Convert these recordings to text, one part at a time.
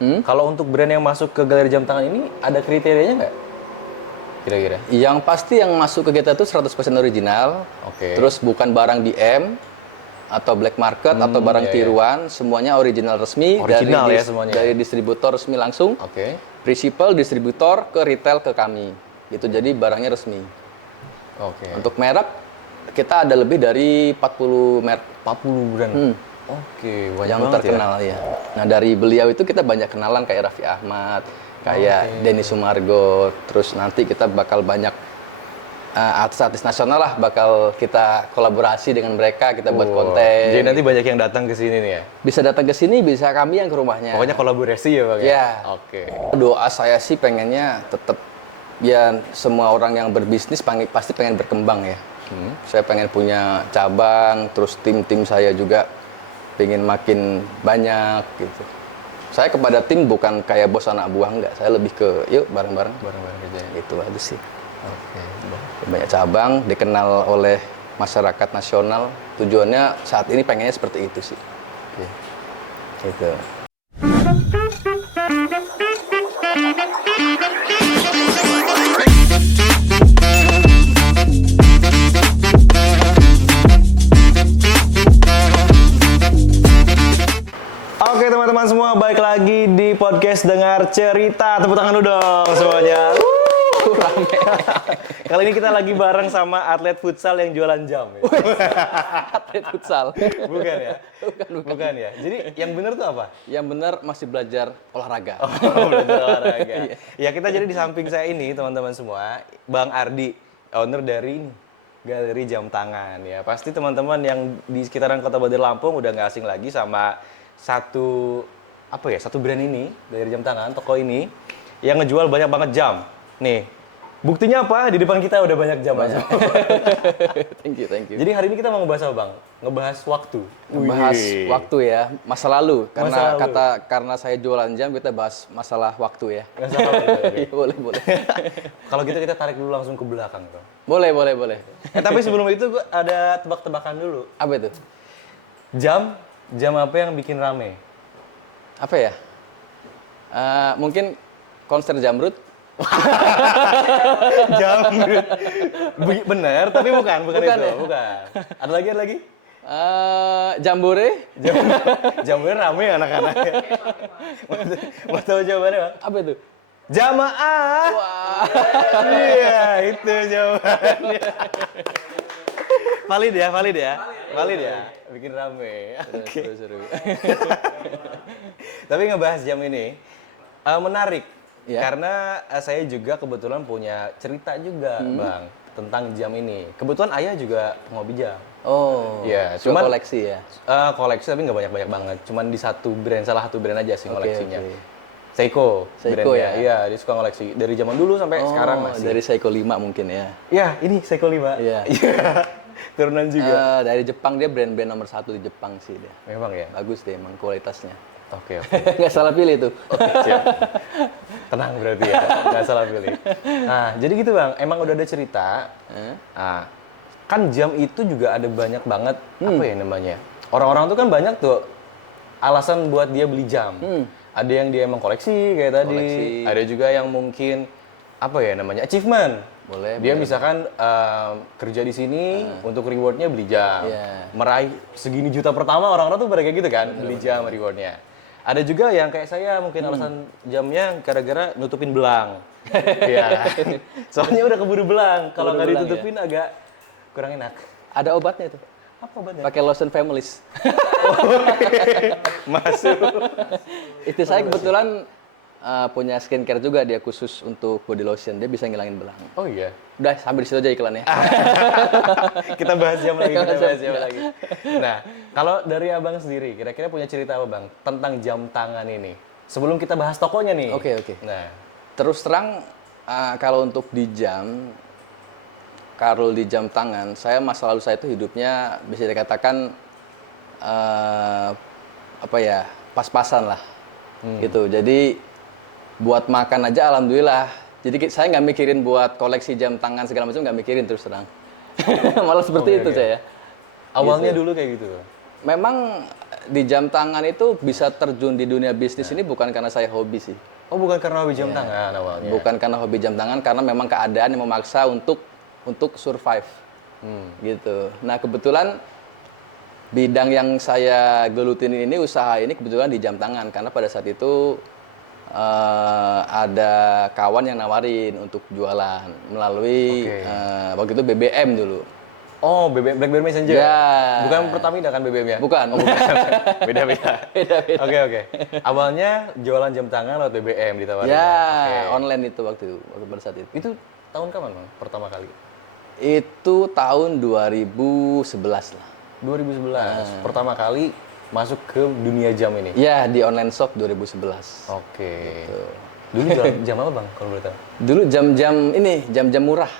Kalau untuk brand yang masuk ke galeri jam tangan ini ada kriterianya nggak? Kira-kira? Yang pasti yang masuk ke kita itu 100% original. Oke. Terus bukan barang DM atau black market atau barang iya. tiruan, semuanya original resmi Original dari ya semuanya. dari distributor resmi langsung. Oke. Principal distributor ke retail ke kami. Gitu. Jadi barangnya resmi. Oke. Untuk merek kita ada lebih dari 40 merek 40 brand. Oke, banyak yang banget terkenal ya. Nah, dari beliau itu kita banyak kenalan kayak Raffi Ahmad, kayak Denny Sumargo, terus nanti kita bakal banyak artis-artis nasional lah bakal kita kolaborasi dengan mereka, kita buat konten. Jadi nanti banyak yang datang ke sini nih ya. Bisa datang ke sini, bisa kami yang ke rumahnya. Pokoknya kolaborasi ya, Bang ya. Ya. Oke. Doa saya sih pengennya tetap ya semua orang yang berbisnis pasti pengen berkembang ya. Saya pengen punya cabang, terus tim-tim saya juga pengen makin banyak gitu. Saya kepada tim bukan kayak bos anak buah, enggak. Saya lebih ke yuk bareng-bareng. Bareng-bareng kerja ya. Itu aja sih. Oke. Banyak cabang, dikenal oleh masyarakat nasional. Tujuannya saat ini pengennya seperti itu sih. Oke. Gitu. Oke teman-teman semua, balik lagi di podcast Dengar Cerita. Tepuk tangan dulu dong semuanya. Rame. Kali ini kita lagi bareng sama atlet futsal yang jualan jam ya. Atlet futsal. Bukan ya? Bukan. Bukan ya? Jadi yang benar tuh apa? Yang benar masih belajar olahraga. Belajar olahraga. Ya kita jadi di samping saya ini teman-teman semua, Bang Ardi, owner dari ini, Galeri Jam Tangan ya. Pasti teman-teman yang di sekitaran Kota Bandar Lampung udah nggak asing lagi sama satu brand ini, Galeri Jam Tangan, toko ini yang ngejual banyak banget jam. Nih, buktinya apa? Di depan kita udah banyak jam aja. Thank you. Jadi hari ini kita mau ngebahas apa, Bang? Ngebahas waktu. Bahas Wih. waktu ya, masa lalu. Masa lalu. Karena saya jualan jam, kita bahas masalah waktu ya. Nggak salah, berarti. Iya, boleh. Kalau gitu kita tarik dulu langsung ke belakang, Bang. Boleh. Tapi sebelum itu gua ada tebak-tebakan dulu. Apa itu? Jam apa yang bikin rame? Apa ya? Mungkin konser Jamrud. Jamrud. Bener, tapi bukan Bukan itu. ya? Bukan. Ada lagi? Jambore. Jamrud rame anak-anaknya. Mau tahu jawabannya, Bang? Apa itu? Jamaah. Wah. Iya, itu jawabannya. Valid ya. Bikin rame. Oke. Seru. Tapi ngebahas jam ini menarik. Ya. Karena saya juga kebetulan punya cerita juga, Bang, tentang jam ini. Kebetulan ayah juga penghobi jam. Oh. Iya, Cuma cuman koleksi ya. koleksi tapi nggak banyak-banyak banget. Cuman di salah satu brand aja sih Oke, koleksinya. oke. Seiko brandnya. ya? Iya, dia suka koleksi dari zaman dulu sampai sekarang masih. Dari Seiko 5 mungkin ya. Iya, ini Seiko 5. Iya. Turunan juga. Dari Jepang, dia brand-brand nomor 1 di Jepang sih dia. Memang ya. Bagus deh emang kualitasnya. Oke. Nggak salah pilih tuh. Siap. Tenang berarti ya, nggak salah pilih. Nah, jadi gitu Bang, emang udah ada cerita. Nah, kan jam itu juga ada banyak banget, apa ya namanya? Orang-orang tuh kan banyak tuh alasan buat dia beli jam. Ada yang dia emang koleksi kayak tadi. Koleksi. Ada juga yang mungkin, apa ya namanya, achievement. Boleh. Dia misalkan kerja di sini untuk rewardnya beli jam. Iya. Meraih segini juta pertama orang-orang tuh pada kayak gitu kan, beli jam rewardnya. Ada juga yang kayak saya mungkin alasan jamnya gara-gara nutupin belang. Iya. Soalnya udah keburu belang. Kalau nggak belang, ditutupin agak kurang enak. Ada obatnya tuh. Apa obatnya? Pakai lotion Families. Masuk. Istri saya kebetulan punya skincare juga, dia khusus untuk body lotion. Dia bisa ngilangin belang. Oh iya. Udah, sampai di situ aja iklannya. Kita bahas jam lagi. Nah, kalau dari Abang sendiri, kira-kira punya cerita apa Bang tentang jam tangan ini? Sebelum kita bahas tokonya nih. Oke. Nah, Terus terang, kalau untuk di jam, Karul di jam tangan, masa lalu saya itu hidupnya bisa dikatakan pas-pasan lah, gitu. Jadi buat makan aja alhamdulillah. Jadi saya nggak mikirin buat koleksi jam tangan segala macam, nggak mikirin terus terang. Malah seperti itu saya. awalnya dulu kayak gitu. memang di jam tangan itu bisa terjun di dunia bisnis ini bukan karena saya hobi sih. Oh, bukan karena hobi jam tangan awalnya. Bukan karena hobi jam tangan, karena memang keadaan yang memaksa untuk survive. Gitu. Nah, kebetulan bidang yang saya gelutin ini, usaha ini kebetulan di jam tangan, karena pada saat itu ada kawan yang nawarin untuk jualan melalui waktu itu BBM dulu. Oh, BlackBerry Messenger? Ya. Bukan Pertamina kan BBM-nya? Bukan. Oh, bukan. Beda-beda. Beda-beda. Oke. Awalnya jualan jam tangan lewat BBM ditawarin. Ya, online itu waktu pada saat itu. Itu tahun kapan, Bang? Pertama kali? Itu tahun 2011 lah. 2011. Pertama kali masuk ke dunia jam ini? Ya, di online shop 2011. Oke. Gitu. Dulu jualan jam apa, Bang, kalau boleh tahu? Dulu jam-jam murah.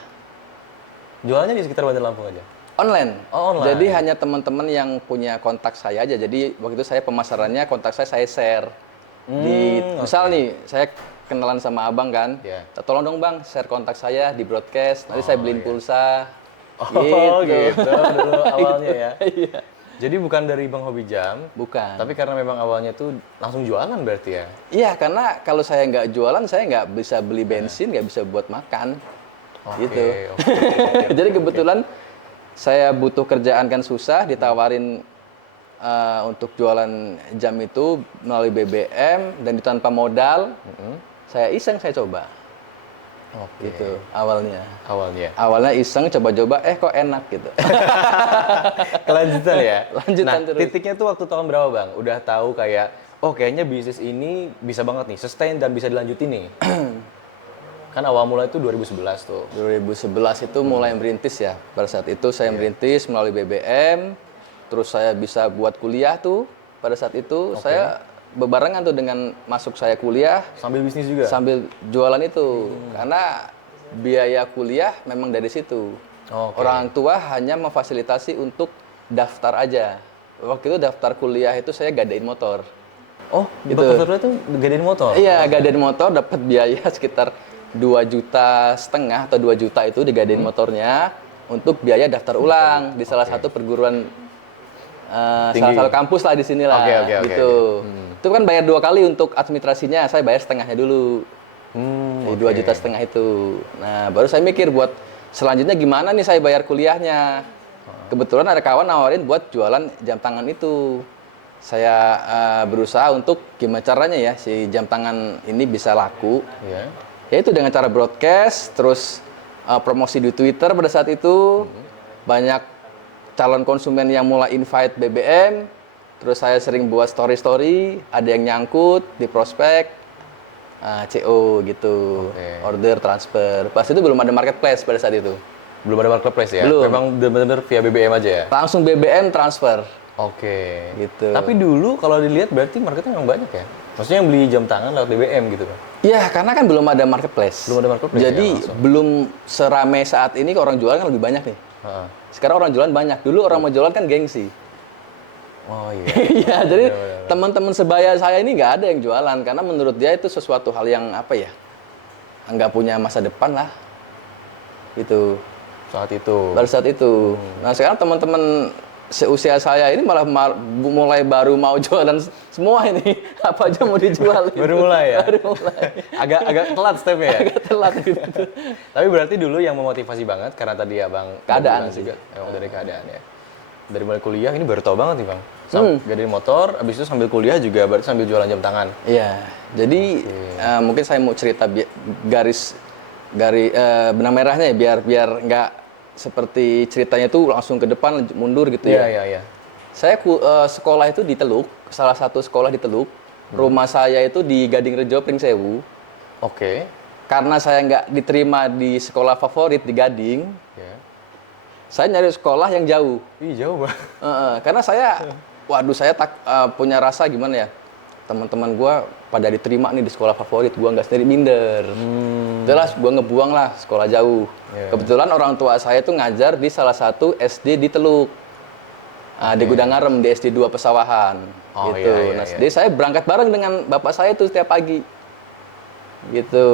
Jualannya di sekitar Bandar Lampung aja? Online. Oh, online. Jadi hanya teman-teman yang punya kontak saya aja. Jadi waktu itu saya pemasarannya, kontak saya share. Misal nih, saya kenalan sama abang kan. Yeah. Tolong dong bang, share kontak saya di broadcast. Nanti saya beliin pulsa. Oh, gitu dulu awalnya ya. Iya. Jadi bukan dari Bang hobi jam, Bukan. tapi karena memang awalnya tuh langsung jualan berarti ya? Iya, karena kalau saya nggak jualan, saya nggak bisa beli bensin, nggak bisa buat makan. Gitu. Jadi kebetulan saya butuh kerjaan kan susah, ditawarin untuk jualan jam itu melalui BBM dan itu tanpa modal. Saya iseng, saya coba. Gitu awalnya. Awalnya iseng, coba-coba, kok enak gitu. Kelanjutan ya? Lanjutan nah, terus. Titiknya tuh waktu tahun berapa, Bang? Udah tahu kayak, oh kayaknya bisnis ini bisa banget nih, sustain dan bisa dilanjutin nih. Kan awal mulai itu 2011 tuh. 2011 itu mulai merintis ya. Pada saat itu saya merintis melalui BBM, terus saya bisa buat kuliah tuh. Pada saat itu saya bebarengan tuh dengan masuk saya kuliah. Sambil bisnis juga? Sambil jualan itu. Karena biaya kuliah memang dari situ. Orang tua hanya memfasilitasi untuk daftar aja. Waktu itu daftar kuliah itu saya gadain motor. Oh, gitu. Daftar tuh gadain motor? Iya, gadain motor, dapat biaya sekitar 2,5 juta atau 2 juta itu digadain motornya untuk biaya daftar ulang di salah satu perguruan salah satu kampus lah di sini lah gitu. Itu kan bayar 2 kali untuk administrasinya, saya bayar setengahnya dulu. 2,5 juta itu. Nah, baru saya mikir buat selanjutnya gimana nih saya bayar kuliahnya. Kebetulan ada kawan nawarin buat jualan jam tangan itu. Saya berusaha untuk gimana caranya ya si jam tangan ini bisa laku. Yaitu dengan cara broadcast, terus promosi di Twitter pada saat itu. Banyak calon konsumen yang mulai invite BBM, terus saya sering buat story-story, ada yang nyangkut di prospek, CO gitu, order transfer. Pas itu belum ada marketplace pada saat itu. Belum ada marketplace ya? Belum. Memang benar-benar via BBM aja ya? Langsung BBM transfer. Gitu. Tapi dulu kalau dilihat berarti marketnya memang banyak ya? Maksudnya yang beli jam tangan lewat BBM gitu kan? Iya, karena kan belum ada marketplace. Belum ada marketplace. Jadi belum seramai saat ini orang jualan kan lebih banyak nih. Sekarang orang jualan banyak. Dulu orang mau jualan kan gengsi. Oh iya. Iya, jadi teman-teman sebaya saya ini nggak ada yang jualan karena menurut dia itu sesuatu hal yang apa ya? Nggak punya masa depan lah. Gitu. Saat itu. Pada saat itu. Nah, sekarang teman-teman seusia saya ini malah mulai baru mau jualan semua ini. Apa aja mau dijual. Baru mulai ya? Baru mulai. agak telat stepnya ya? Agak telat gitu. Tapi berarti dulu yang memotivasi banget karena tadi Abang keadaan sih. Juga, emang dari keadaan ya. Dari mulai kuliah ini baru tahu banget nih Bang. Gadain motor, abis itu sambil kuliah juga berarti sambil jualan jam tangan. Iya. Jadi mungkin saya mau cerita garis benang merahnya ya biar nggak seperti ceritanya tuh langsung ke depan mundur gitu ya. Iya. Saya sekolah itu di Teluk, salah satu sekolah di Teluk. Rumah saya itu di Gading Rejo, Pringsewu. Karena saya nggak diterima di sekolah favorit di Gading, saya nyari sekolah yang jauh. Jauh Bang. Karena saya, saya punya rasa gimana ya, teman-teman gue pada diterima nih di sekolah favorit, gue nggak sendiri minder. Jelas gue ngebuang lah sekolah jauh. Kebetulan orang tua saya tuh ngajar di salah satu SD di Teluk, di Gudang Arem, di SD 2 Pesawahan. Gitu. Jadi saya berangkat bareng dengan bapak saya tuh setiap pagi. Gitu.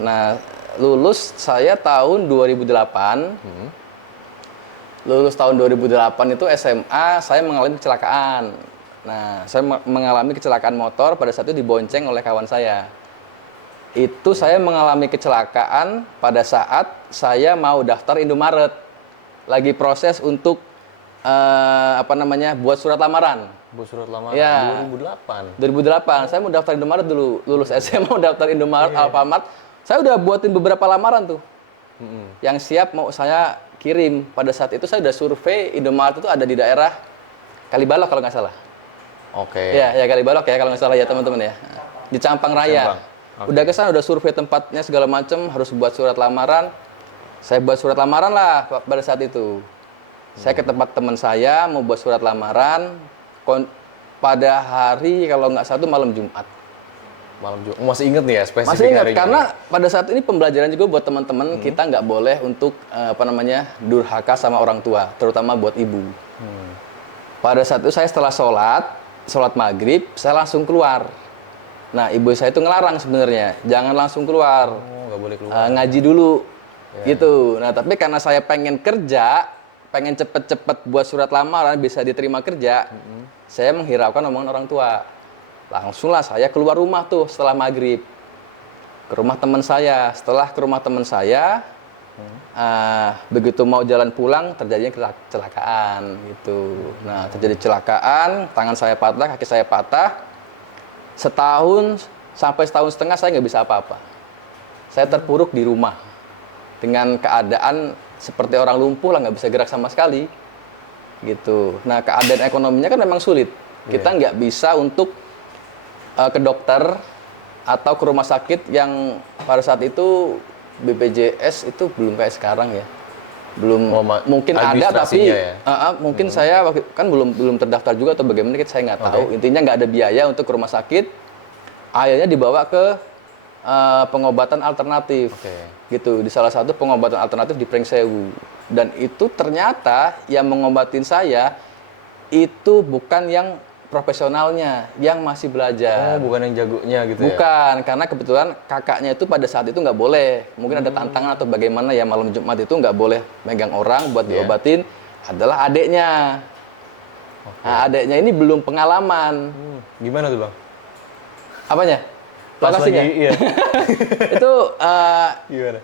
Nah, lulus saya tahun 2008. lulus tahun 2008 itu SMA, saya mengalami kecelakaan. Nah, saya mengalami kecelakaan motor pada saat itu dibonceng oleh kawan saya. Itu saya mengalami kecelakaan pada saat saya mau daftar Indomaret. Lagi proses untuk buat surat lamaran. Buat surat lamaran Ya. 2008. 2008, saya mau daftar Indomaret dulu. Lulus SMA mau daftar Indomaret, Alfamart. Saya udah buatin beberapa lamaran tuh. Yang siap mau saya kirim. Pada saat itu saya udah survei Indomaret itu ada di daerah Kalibalok kalau nggak salah. Oke. Ya Kalibalok ya kalau nggak salah ya teman-teman ya. Di Campang Raya. Campang. Udah kesana, udah survei tempatnya segala macam, harus buat surat lamaran. Saya buat surat lamaran lah pada saat itu. Saya ke tempat teman saya mau buat surat lamaran. Pada hari kalau nggak salah itu malam Jumat. Masih inget nih ya spesifik Masih ingat harinya? karena pada saat ini pembelajaran juga buat teman-teman, kita nggak boleh untuk durhaka sama orang tua, terutama buat ibu. Pada saat itu saya setelah sholat maghrib, saya langsung keluar. Nah, ibu saya itu ngelarang sebenarnya, jangan langsung keluar. Oh, nggak boleh keluar. Ngaji dulu, gitu. Nah, tapi karena saya pengen kerja, pengen cepet-cepet buat surat lamaran, bisa diterima kerja, saya menghiraukan omongan orang tua. Langsunglah saya keluar rumah tuh setelah maghrib. Ke rumah teman saya. Setelah ke rumah teman saya, begitu mau jalan pulang, terjadinya kecelakaan, gitu. Nah, terjadi kecelakaan, tangan saya patah, kaki saya patah. Setahun sampai setahun setengah saya nggak bisa apa-apa. Saya terpuruk di rumah dengan keadaan seperti orang lumpuh lah, nggak bisa gerak sama sekali, gitu. Nah, keadaan ekonominya kan memang sulit. Kita nggak bisa untuk ke dokter atau ke rumah sakit yang pada saat itu BPJS itu belum kayak sekarang ya. Belum, mungkin ada tapi mungkin saya kan belum terdaftar juga atau bagaimana, saya nggak tahu. Intinya nggak ada biaya untuk ke rumah sakit. Akhirnya dibawa ke pengobatan alternatif, gitu. Di salah satu pengobatan alternatif di Pringsewu. Dan itu ternyata yang mengobatin saya itu bukan yang profesionalnya, yang masih belajar. Oh, bukan yang jagonya gitu Bukan, karena kebetulan kakaknya itu pada saat itu nggak boleh. Mungkin ada tantangan atau bagaimana ya, malam Jumat itu nggak boleh megang orang buat diobatin. Adalah adeknya. Nah, adeknya ini belum pengalaman. Gimana tuh, Bang? Apanya? Pas Lokasinya? lagi, iya. Itu Gimana?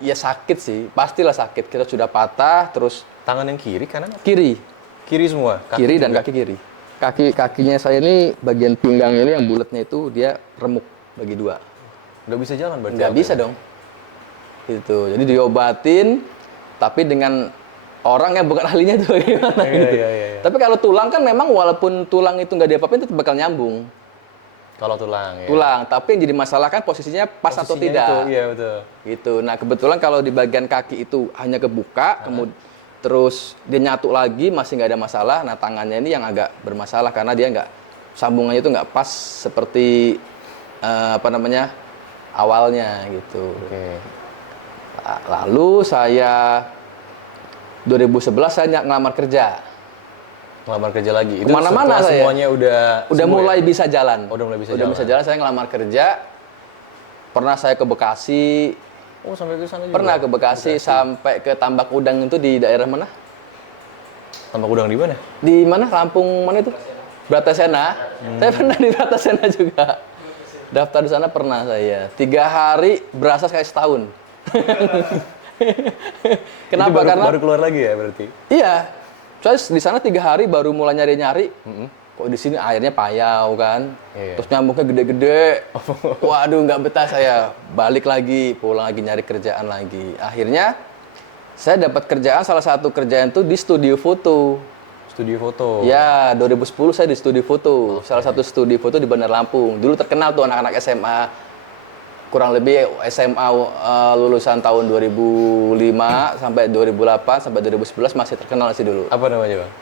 ya sakit sih, pastilah sakit. Kita sudah patah, terus Tangan yang kiri, kanan? kiri. Kiri semua? Kiri dan kaki kiri. Kakinya saya ini bagian pinggang ini yang bulatnya itu dia remuk bagi dua. Nggak bisa jalan berarti? Nggak bisa dong. Gitu. Jadi diobatin, tapi dengan orang yang bukan ahlinya itu gimana gitu. Iya. Tapi kalau tulang kan memang walaupun tulang itu nggak diapa-apain tetap bakal nyambung. Kalau tulang ya? Tulang, tapi yang jadi masalah kan posisinya pas atau tidak. Iya, betul. Gitu. Nah, kebetulan kalau di bagian kaki itu hanya kebuka, kemudian terus dia nyatu lagi masih nggak ada masalah. Nah, tangannya ini yang agak bermasalah karena dia nggak, sambungannya itu nggak pas seperti awalnya gitu. Lalu saya 2011 saya ngelamar kerja. Ngelamar kerja lagi? Itu Kemana-mana saya. Semuanya udah mulai bisa jalan. Oh, udah mulai bisa jalan. Bisa jalan, saya ngelamar kerja. Pernah saya ke Bekasi. Oh, sampai ke sana juga? Pernah ke Bekasi, sampai ke Tambak Udang itu di daerah mana? Tambak Udang di mana? Di mana? Lampung mana itu? Bratasena. Saya pernah di Bratasena juga. Daftar di sana pernah saya. 3 hari berasa kayak setahun. Kenapa? Itu Karena baru keluar lagi ya berarti? Iya. Saya di sana 3 hari baru mulai nyari-nyari. Kok di sini airnya payau kan? Terus nyamuknya gede-gede. Waduh, nggak betah saya. Balik lagi, pulang lagi nyari kerjaan lagi. Akhirnya saya dapat kerjaan, salah satu kerjaan itu di studio foto. Studio foto? Ya, 2010 saya di studio foto. Salah satu studio foto di Bandar Lampung. Dulu terkenal tuh anak-anak SMA. Kurang lebih SMA lulusan tahun 2005 sampai 2008 sampai 2011 masih terkenal sih dulu. Apa namanya, Bang?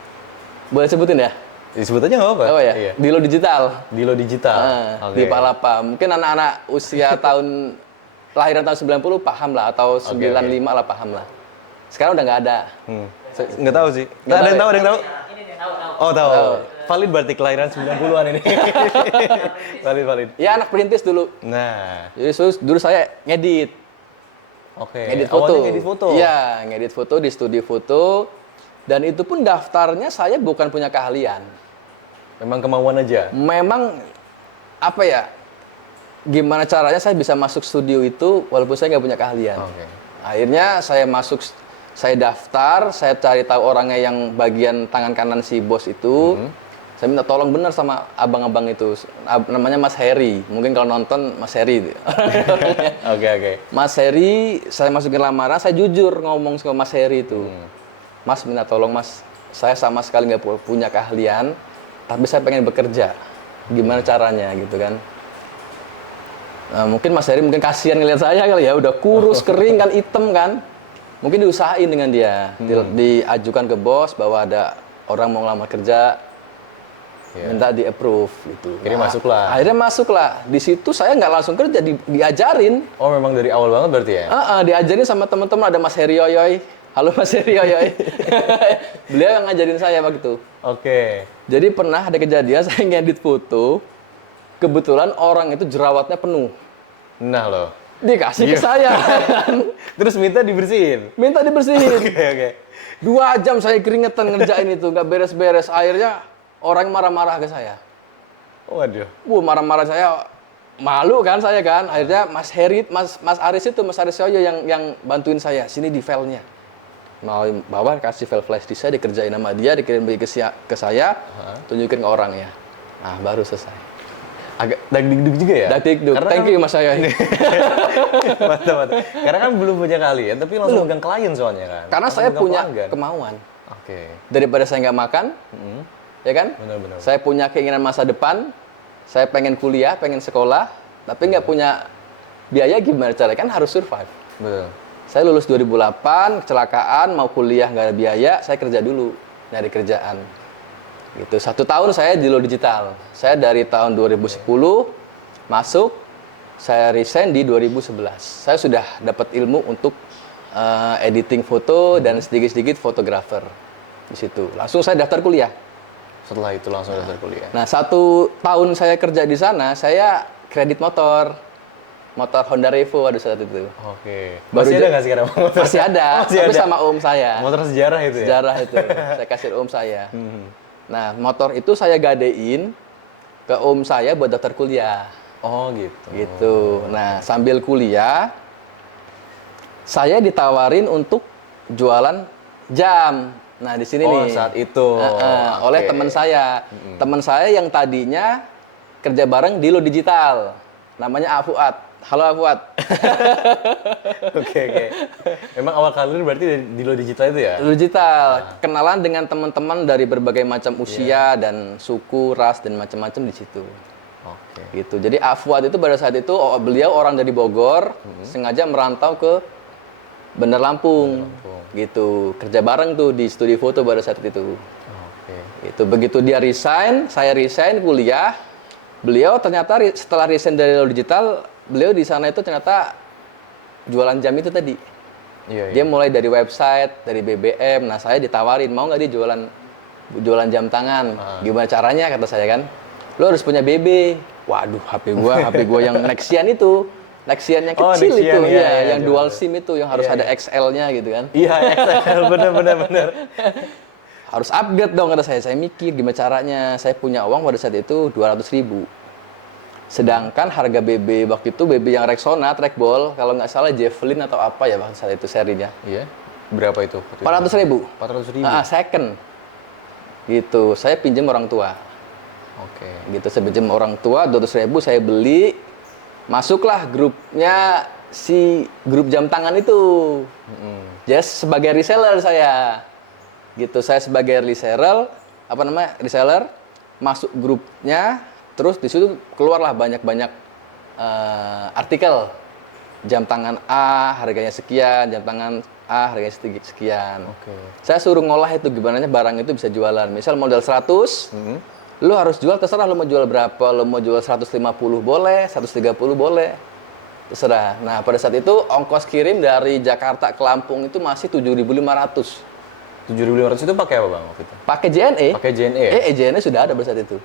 Boleh sebutin ya? Disebut aja nggak apa-apa? Oh ya, Iya. Dilo Digital. Dilo Digital? Di Palapa. Mungkin anak-anak usia lahiran tahun 90 paham lah, atau 95 lah paham lah. Sekarang udah nggak ada. Nggak tahu sih. Nggak ada yang tahu, ada yang tahu? Oh, tahu. Valid berarti kelahiran 90-an ini. Valid. Ya, anak perintis dulu. Nah. Jadi dulu saya ngedit. Ngedit foto. Awalnya ngedit foto? Iya, ngedit foto di studio foto. Dan itu pun daftarnya saya bukan punya keahlian. Memang kemauan aja. Memang apa ya? Gimana caranya saya bisa masuk studio itu walaupun saya nggak punya keahlian. Oke. Akhirnya saya masuk, saya daftar, saya cari tahu orangnya yang bagian tangan kanan si bos itu. Saya minta tolong benar sama abang-abang itu. Namanya Mas Heri. Mungkin kalau nonton Mas Heri. Oke. Mas Heri, saya masukin lamaran, saya jujur ngomong sama Mas Heri itu. Mas minta tolong Mas, saya sama sekali nggak punya keahlian, tapi saya pengen bekerja. Gimana caranya gitu kan? Nah, mungkin Mas Heri mungkin kasihan ngeliat saya kali ya, udah kurus, kering kan, hitam kan. Mungkin diusahain dengan dia, diajukan ke bos bahwa ada orang mau ngelamar kerja, minta di approve gitu. Akhirnya masuklah. Di situ saya nggak langsung kerja, diajarin. Oh, memang dari awal banget berarti ya? Diajarin sama teman-teman, ada Mas Heri Yoyoy. Halo Mas Heri Yoyoy. Beliau yang ngajarin saya waktu itu. Oke. Jadi pernah ada kejadian saya ngedit foto, kebetulan orang itu jerawatnya penuh. Nah loh. Dikasih ke saya. Terus minta dibersihin? Minta dibersihin. Oke. 2 jam saya keringetan ngerjain itu, nggak beres-beres. Akhirnya orang marah-marah ke saya. Waduh. Marah-marah saya, malu kan saya kan. Akhirnya Mas Heri, Mas Aris itu, Mas Aris Yoyo yang bantuin saya. Sini di filenya. Mau bawa kasih file flash disk saya, dikerjain sama dia, dikirim ke saya, tunjukin ke orangnya. Nah, baru selesai. Agak dagdikduk juga ya? Dagdikduk. Thank you Mas Yoyo. Mantap. Karena kan belum punya keahlian, tapi langsung megang klien soalnya kan. Karena saya punya kemauan. Oke. Daripada saya nggak makan, ya kan? Benar. Saya punya keinginan masa depan, saya pengen kuliah, pengen sekolah, tapi nggak punya biaya, gimana caranya? Kan harus survive. Betul. Saya lulus 2008, kecelakaan, mau kuliah nggak ada biaya, saya kerja dulu, nyari kerjaan. Gitu. 1 tahun saya di Lo Digital. Saya dari tahun 2010 masuk, saya resign di 2011. Saya sudah dapat ilmu untuk editing foto dan sedikit-sedikit fotografer di situ. Langsung saya daftar kuliah. Setelah itu langsung daftar kuliah. Nah, 1 tahun saya kerja di sana, saya kredit motor Honda Revo pada saat itu. Oke. Masih ada nggak sekarang motor? Masih ada, tapi sama om saya. Motor sejarah itu ya? Sejarah itu, saya kasih om saya. Nah, motor itu saya gadein ke om saya buat daftar kuliah. Oh gitu. Gitu. Nah, sambil kuliah, saya ditawarin untuk jualan jam. Nah, di sini nih. Saat itu. Oleh teman saya. Teman saya yang tadinya kerja bareng di Lo Digital. Namanya Afuat. Halo Afuat. Oke. Memang awal karir berarti di Lo Digital itu ya? Lo Digital. Kenalan dengan teman-teman dari berbagai macam usia dan suku, ras, dan macam-macam di situ. Oke. Gitu. Jadi Afuat itu pada saat itu, beliau orang dari Bogor, sengaja merantau ke Bandar Lampung. Gitu. Kerja bareng tuh di studi foto pada saat itu. Oke. Itu begitu dia resign, saya resign kuliah. Beliau ternyata setelah resign dari Lo Digital, beliau di sana itu ternyata jualan jam itu tadi. Iya. Dia mulai dari website, dari BBM. Nah, saya ditawarin, mau nggak dia jualan jam tangan? Gimana caranya, kata saya kan? Lo harus punya BB. Waduh, HP gua yang Nexian itu. Nexian yang kecil Nexian, itu, iya, yang dual SIM itu, yang harus ada XL-nya gitu kan. Iya, XL, benar. Harus upgrade dong, kata saya. Saya mikir gimana caranya. Saya punya uang pada saat itu 200.000. Sedangkan harga BB waktu itu, BB yang Rexona, trackball, kalau nggak salah Javelin atau apa ya waktu saat itu serinya. Iya. Berapa itu? 400.000. 400.000. Second. Gitu. Saya pinjam orang tua. Oke. Gitu. Saya pinjam orang tua 200.000, saya beli. Masuklah grupnya si grup jam tangan itu. Just sebagai reseller saya. Gitu. Saya sebagai reseller, reseller, masuk grupnya. Terus di situ keluarlah banyak-banyak artikel. Jam tangan A harganya sekian, jam tangan A harganya sekian. Oke. Saya suruh ngolah itu gimana barang itu bisa jualan. Misal model 100, lu harus jual, terserah lu mau jual berapa. Lu mau jual 150 boleh, 130 boleh. Terserah. Nah, pada saat itu ongkos kirim dari Jakarta ke Lampung itu masih 7.500. 7.500 itu pakai apa Bang waktu itu? Pakai JNE. Pakai JNE ya? JNE sudah ada pada saat itu.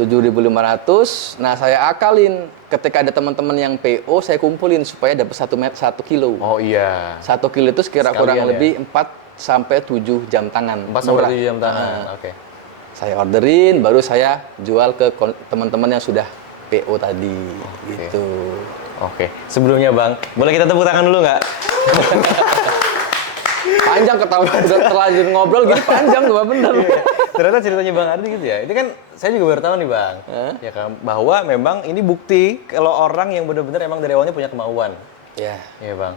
7.500. Nah, saya akalin ketika ada teman-teman yang PO, saya kumpulin supaya dapat 1 kilo. Oh iya. 1 kilo itu sekira kurang Sekalian lebih ya? sampai 7 jam tangan. 4 sampai murah. 7 jam tangan. Oke. Saya orderin, baru saya jual ke teman-teman yang sudah PO tadi. Gitu. Oke. Sebelumnya Bang, boleh kita tepuk tangan dulu nggak? Panjang ketawa, udah terlanjur ngobrol gini panjang gua bener. Ternyata ceritanya Bang Ardi gitu ya. Ini kan saya juga baru tahu nih Bang. Ya kan, bahwa memang ini bukti kalau orang yang benar-benar emang dari awalnya punya kemauan. Ya. Iya Bang.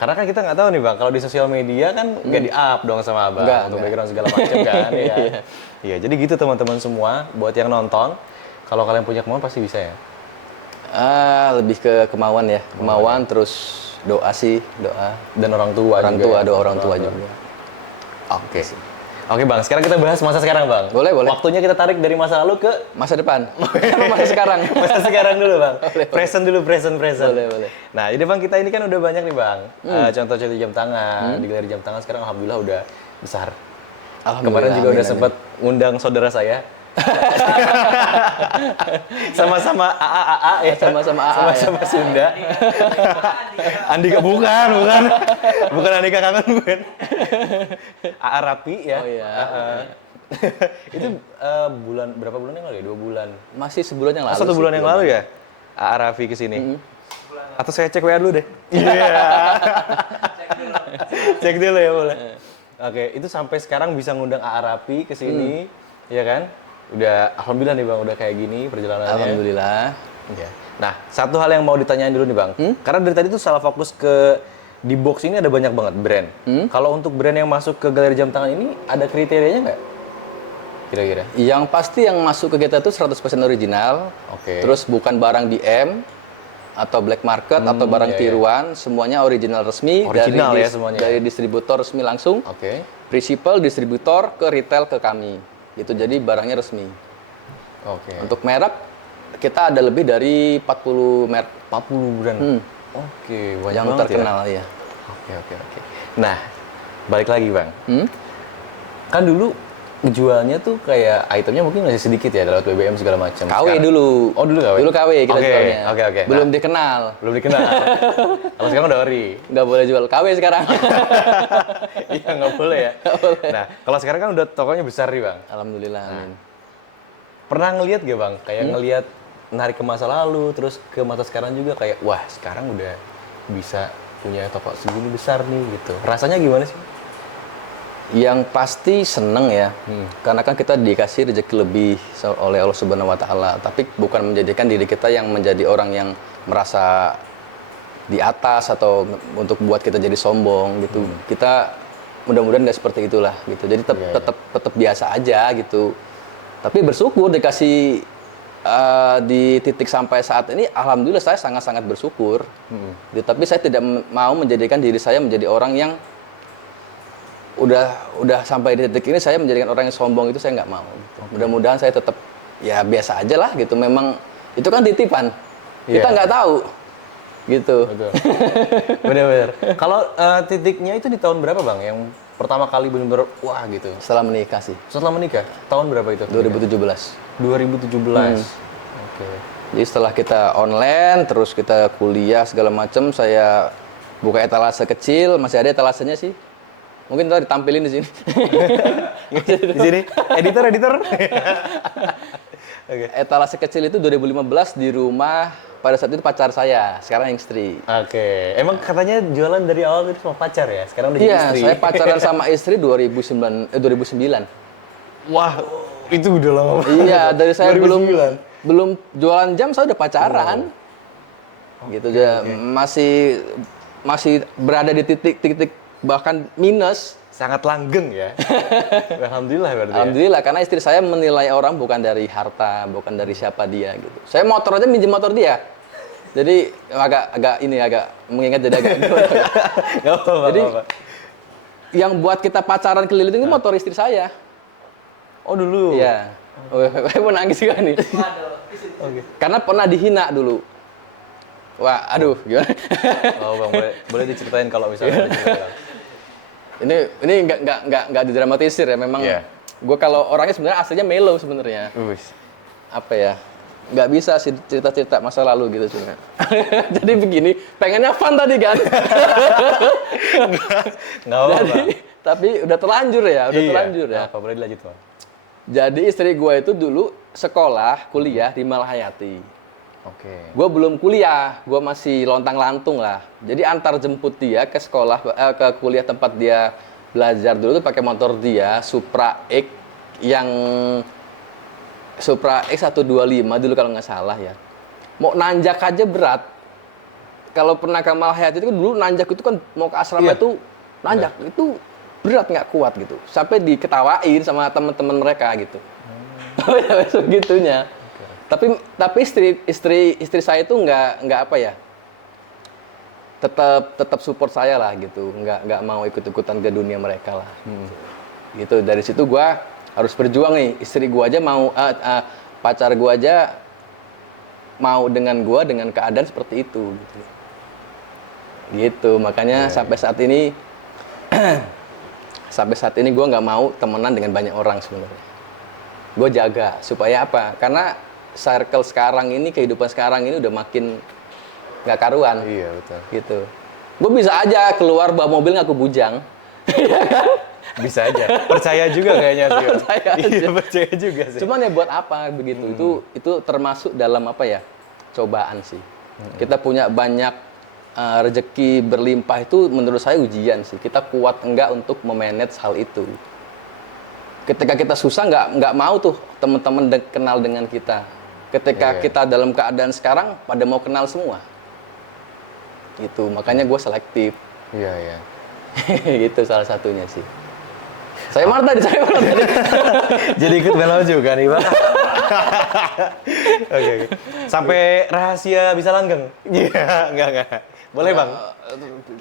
Karena kan kita nggak tahu nih Bang, kalau di sosial media kan nggak di-up dong sama Abang. Untuk background segala macam kan. Iya. Iya, jadi gitu teman-teman semua, buat yang nonton, kalau kalian punya kemauan pasti bisa ya. Lebih ke kemauan ya. Kemauan terus doa sih, doa. Dan orang tua Orang juga tua, ya. doa orang tua juga. Oke. Oke Bang, sekarang kita bahas masa sekarang Bang. Boleh, boleh. Waktunya kita tarik dari masa lalu ke Masa depan. Masa sekarang. masa sekarang dulu Bang. Boleh, Present dulu, present. Boleh, boleh. Nah, jadi Bang kita ini kan udah banyak nih Bang. Contoh-contoh jam tangan, di galeri jam tangan sekarang alhamdulillah udah besar. Kemarin juga udah sempat ngundang saudara saya. Sama-sama AA ya. Sama-sama AA, Sama-sama Sunda. Andika bukan. Bukan Andika kangen bukan. AA Rapi ya. Oh iya. Itu berapa bulan yang lalu ya? 2 bulan. Masih sebulan yang lalu. 1 bulan yang lalu ya? AA Raffi kesini. Atau saya cek WA dulu deh. Iya. Cek dulu ya boleh. Oke, itu sampai sekarang bisa ngundang AA Raffi kesini, ya kan? Udah, alhamdulillah nih Bang, udah kayak gini perjalanannya. Alhamdulillah. Oke. Nah, satu hal yang mau ditanyain dulu nih Bang. Karena dari tadi tuh salah fokus ke di box ini ada banyak banget brand. Kalau untuk brand yang masuk ke galeri jam tangan ini ada kriterianya nggak? Kira-kira? Yang pasti yang masuk ke kita itu 100% original. Oke. Terus bukan barang DM atau black market atau barang iya. tiruan, semuanya original resmi Original dari ya semuanya. dari distributor resmi langsung. Oke. Principal distributor ke retail ke kami. Gitu. Jadi barangnya resmi. Oke. Untuk merek kita ada lebih dari 40 merek 40 brand. Oke, banyak yang banget terkenal ya. ya. Oke. Nah, balik lagi Bang. Kan dulu jualnya tuh kayak itemnya mungkin masih sedikit ya lewat BBM segala macam. KW Sekarang- dulu. Oh, dulu KW? Dulu KW kita Oke, jualnya. oke. Belum Nah, dikenal. belum dikenal. Kalau sekarang udah ori. Nggak boleh jual KW sekarang. Iya, nggak boleh ya. Nah, kalau sekarang kan udah tokonya besar nih Bang. Alhamdulillah. Amin. Pernah ngelihat gak Bang? Kayak ngelihat narik ke masa lalu, terus ke masa sekarang juga kayak, wah sekarang udah bisa punya toko segini besar nih gitu. Rasanya gimana sih? Yang pasti seneng ya, karena kan kita dikasih rezeki lebih oleh Allah Subhanahu Wa Taala. Tapi bukan menjadikan diri kita yang menjadi orang yang merasa di atas atau untuk buat kita jadi sombong gitu. Kita mudah-mudahan nggak seperti itulah gitu. Jadi tetap biasa aja gitu. Tapi bersyukur dikasih di titik sampai saat ini, alhamdulillah saya sangat-sangat bersyukur. Gitu. Tapi saya tidak mau menjadikan diri saya menjadi orang yang udah sampai di titik ini saya menjadikan orang yang sombong, itu saya nggak mau. Gitu. Mudah-mudahan saya tetap ya biasa aja lah gitu. Memang itu kan titipan, kita nggak tahu gitu. Betul. Bener-bener. Kalau titiknya itu di tahun berapa Bang? Yang pertama kali bener-bener wah gitu. Setelah menikah sih, Setelah menikah? Tahun berapa itu? 2017. 2017. Oke. Jadi setelah kita online, terus kita kuliah segala macam, saya buka etalase kecil, masih ada etalasenya sih. Mungkin ntar ditampilin di sini. Di sini editor. Oke. Etalase kecil itu 2015 di rumah pada saat itu pacar saya, sekarang istri. Oke. Emang katanya jualan dari awal itu sama pacar ya? Sekarang udah jadi Iya, istri. saya pacaran sama istri 2009. Wah, itu udah lama. Iya, dari saya 2009. belum jualan jam saya udah pacaran. Gitu aja. Masih berada di titik bahkan minus. Sangat langgeng ya. Alhamdulillah berarti. Alhamdulillah, karena istri saya menilai orang bukan dari harta, bukan dari siapa dia gitu. Saya motor aja minjem motor dia. Jadi agak mengingat jadi agak Gak apa-apa. Jadi yang buat kita pacaran keliling itu motor istri saya. Oh dulu. Iya. Saya mau nangis juga nih. Oke. Karena pernah dihina dulu. Wah, aduh, gimana? Oh Bang, boleh diceritain kalau misalnya ada cerita. Ini nggak didramatisir ya, memang. Iya. Gue kalau orangnya sebenarnya aslinya mellow sebenarnya. Apa ya? nggak bisa sih cerita-cerita masa lalu gitu cuma. Jadi begini, pengennya fun tadi kan. Nggak apa-apa. Jadi, tapi udah terlanjur ya, terlanjur ya. Apa boleh dilanjut bang? Jadi istri gue itu dulu sekolah, kuliah di Malahayati. Oke. Gue belum kuliah, gue masih lontang-lantung lah. Jadi antar jemput dia ke sekolah, ke kuliah tempat dia belajar dulu tuh pakai motor dia, Supra X yang Supra X 125 dulu kalau nggak salah ya. Mau nanjak aja berat. Kalau pernah ke Malahayati itu dulu nanjak itu kan mau ke asrama itu nanjak itu berat nggak kuat gitu. Sampai diketawain sama teman-teman mereka gitu. Segitunya. Tapi istri saya itu nggak apa ya, tetap support saya lah gitu, nggak mau ikut-ikutan ke dunia mereka lah. Gitu dari situ gua harus berjuang nih, istri gua aja mau pacar gua aja mau dengan gua dengan keadaan seperti itu gitu makanya sampai saat ini gua nggak mau temenan dengan banyak orang sebenarnya. Gua jaga supaya apa, karena circle sekarang ini, kehidupan sekarang ini udah makin nggak karuan. Iya betul. Gitu. Gue bisa aja keluar bawa mobil ngaku bujang. Bisa aja. Percaya juga kayaknya sih. Iya, percaya juga sih. Cuman ya buat apa begitu? Itu termasuk dalam apa ya? Cobaan sih. Kita punya banyak rezeki berlimpah itu menurut saya ujian sih. Kita kuat enggak untuk memanage hal itu. Ketika kita susah nggak mau tuh teman-teman kenal dengan kita. Ketika kita dalam keadaan sekarang pada mau kenal semua. Gitu, makanya gue selektif. Iya. Gitu salah satunya sih. Saya marah tadi. Jadi ikut melo juga nih bang. Oke. Sampai rahasia bisa langgeng? Iya, enggak. Boleh bang?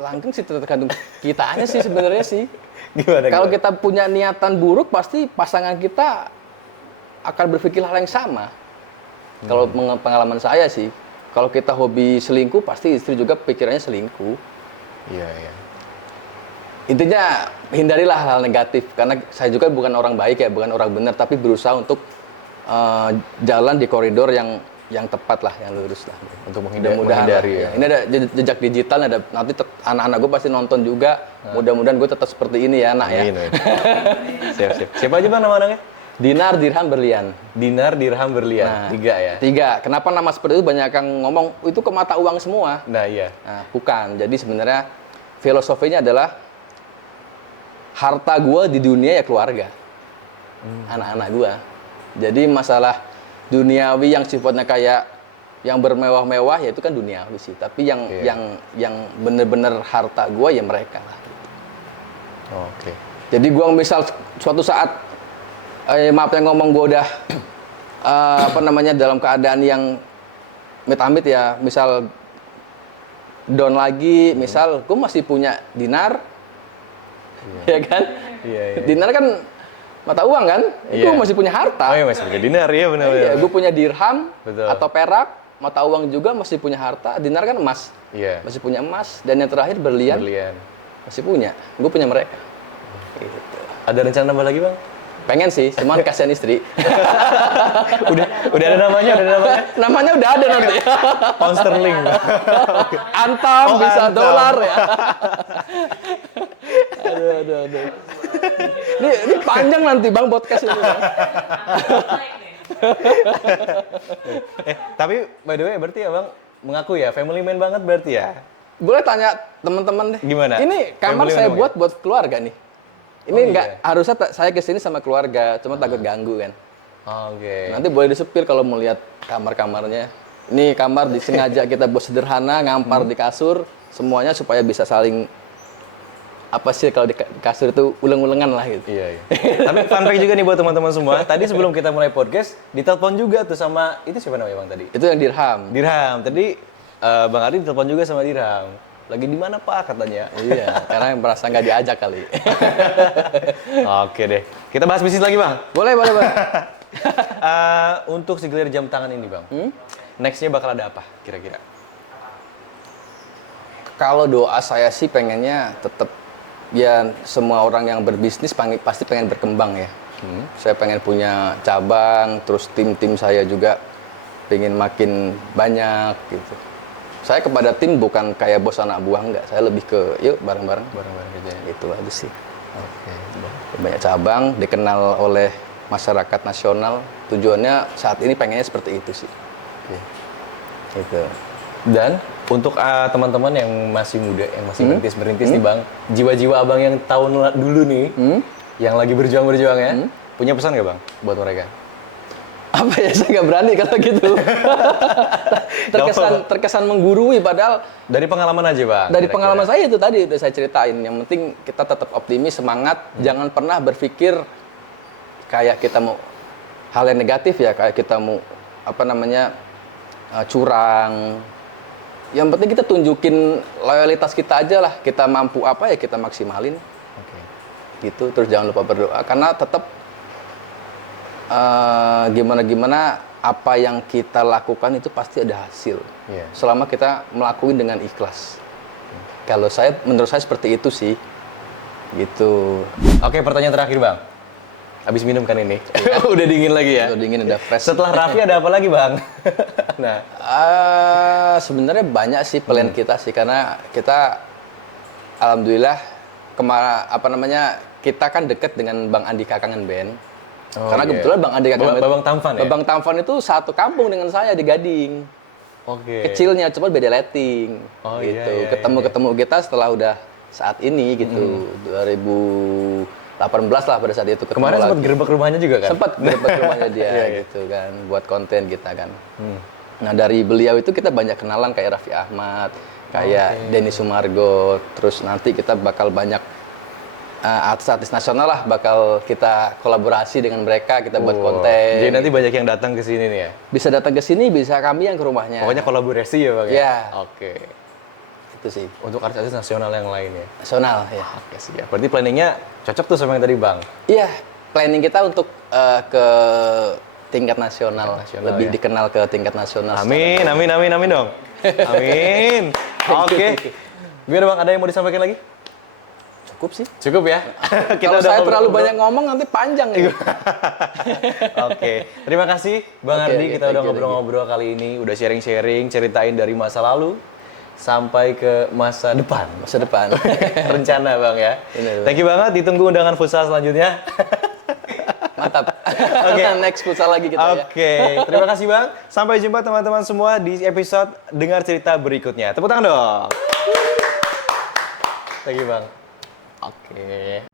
Langgeng sih tergantung kitanya sih sebenarnya sih. Gimana? Kalau kita punya niatan buruk, pasti pasangan kita akan berpikir hal yang sama. Kalau pengalaman saya sih, kalau kita hobi selingkuh, pasti istri juga pikirannya selingkuh. Iya. Intinya hindarilah hal negatif, karena saya juga bukan orang baik ya, bukan orang benar, tapi berusaha untuk jalan di koridor yang tepat lah, yang lurus lah. Untuk menghindari ya. Ini ada jejak digital, ada nanti anak-anak gue pasti nonton juga. Mudah-mudahan gue tetap seperti ini ya, anak ya. Siap. Siapa aja bang nama-namanya? Dinar, dirham, berlian. Dinar, dirham, berlian. Nah, 3 ya? 3. Kenapa nama seperti itu banyak yang ngomong, itu ke mata uang semua. Nah iya. Nah, bukan. Jadi sebenarnya filosofinya adalah harta gue di dunia ya keluarga. Anak-anak gue. Jadi masalah duniawi yang sifatnya kayak yang bermewah-mewah ya itu kan duniawi sih. Tapi yang bener-bener harta gue ya mereka lah. Oke. Jadi gue misal suatu saat maaf yang ngomong gue udah dalam keadaan yang amit-amit ya, misal down lagi, misal gue masih punya dinar, ya kan? Iya. Dinar kan mata uang kan? Gue masih punya harta. Oh iya masih punya dinar, iya benar. Iya, gue punya dirham. Betul. Atau perak, mata uang juga masih punya harta. Dinar kan emas, masih punya emas. Dan yang terakhir berlian. Masih punya. Gue punya mereka. Gitu. Ada rencana nambah lagi bang? Pengen sih, cuman kasihan istri. udah ada namanya, Namanya udah ada nanti. Pound sterling. Antam, bisa Antam. dolar ya. Aduh. Ini panjang nanti bang podcast ini. Bang. Tapi by the way berarti ya bang mengaku ya family man banget berarti ya? Boleh tanya teman-teman deh. Gimana? Ini kamar Family saya man buat keluarga nih. Ini harusnya saya kesini sama keluarga, cuma takut ganggu kan. Oke. Nanti boleh disepir kalau mau lihat kamar-kamarnya. Ini kamar disengaja kita buat sederhana, ngampar di kasur, semuanya supaya bisa saling apa sih kalau di kasur itu uleng-ulengan lah gitu. Iya. Tapi fun fact juga nih buat teman-teman semua. Tadi sebelum kita mulai podcast, ditelepon juga tuh sama itu siapa namanya bang tadi? Itu yang dirham. Dirham. Tadi Bang Ardi ditelepon juga sama Dirham. Lagi di mana Pak katanya? Iya, karena merasa nggak diajak kali. Oke deh. Kita bahas bisnis lagi bang. Boleh. Untuk si gelar jam tangan ini bang, nextnya bakal ada apa kira-kira? Kalau doa saya sih pengennya tetap ya semua orang yang berbisnis pasti pengen berkembang ya. Saya pengen punya cabang, terus tim saya juga pengen makin banyak gitu. Saya kepada tim bukan kayak bos anak buah, enggak. Saya lebih ke yuk bareng-bareng kerja. Itu aja sih. Oke. Banyak cabang, dikenal oleh masyarakat nasional. Tujuannya saat ini pengennya seperti itu sih. Gitu. Dan untuk teman-teman yang masih muda, yang masih merintis nih Bang, jiwa-jiwa Abang yang tahun dulu nih, yang lagi berjuang-berjuang ya, punya pesan nggak Bang buat mereka? Apa ya, saya nggak berani kalau gitu. terkesan menggurui, padahal Dari pengalaman aja Bang. dari kira-kira. pengalaman saya itu tadi udah saya ceritain. Yang penting kita tetap optimis, semangat, jangan pernah berpikir kayak kita mau hal yang negatif ya, kayak kita mau curang. Yang penting kita tunjukin loyalitas kita aja lah. Kita mampu apa ya kita maksimalin. Oke. Gitu. Terus jangan lupa berdoa, karena tetap gimana apa yang kita lakukan itu pasti ada hasil. Iya. Selama kita melakukan dengan ikhlas. Kalau menurut saya seperti itu sih. Gitu. Oke, pertanyaan terakhir Bang. Habis minum kan ini? Udah dingin lagi ya? Udah dingin, udah fresh. Setelah Raffi ada apa lagi Bang? Nah, Sebenarnya banyak sih plan kita sih, karena kita alhamdulillah kita kan dekat dengan Bang Andika Kangen Band. Karena iya. kebetulan Bang Andika Kangen Band, Babang Tampan ya? Babang Tampan itu satu kampung dengan saya di Gading. Oke. Kecilnya cuma beda letting. Oh, iya, gitu. iya, Ketemu kita setelah udah saat ini gitu. 2018 lah pada saat itu ketemu Kemarin sempat lagi. gerbek rumahnya juga kan? Sempat gerbek rumahnya dia Iya, iya. gitu kan, buat konten kita kan. Nah dari beliau itu kita banyak kenalan kayak Raffi Ahmad, kayak Denny Sumargo, terus nanti kita bakal banyak artis-artis nasional lah, bakal kita kolaborasi dengan mereka, kita buat konten. Jadi nanti banyak yang datang ke sini nih ya? Bisa datang ke sini, bisa kami yang ke rumahnya. Pokoknya kolaborasi ya Bang ya? Iya. Oke. Itu sih. Untuk artis-artis nasional yang lain ya? Nasional ya. Oke siap. Berarti planningnya cocok tuh sama yang tadi Bang? Iya, planning kita untuk ke tingkat nasional, lebih ya. dikenal ke tingkat nasional. Amin dong. Amin. Oke. Gimana Bang, ada yang mau disampaikan lagi? Cukup sih. Cukup ya? Kalau saya terlalu ngobrol-ngobrol. banyak ngomong nanti panjang nih. Oke, terima kasih Bang Oke, Ardi. oke, Kita thank udah you, ngobrol-ngobrol kali ini, udah sharing-sharing, ceritain dari masa lalu sampai ke masa depan. Masa depan. Rencana Bang ya. Bener, Thank you banget, ditunggu undangan futsal selanjutnya. Mantap. Oke. Next futsal lagi kita ya. Oke, terima kasih Bang. Sampai jumpa teman-teman semua di episode Dengar Cerita berikutnya. Tepuk tangan dong. Thank you Bang. Oke.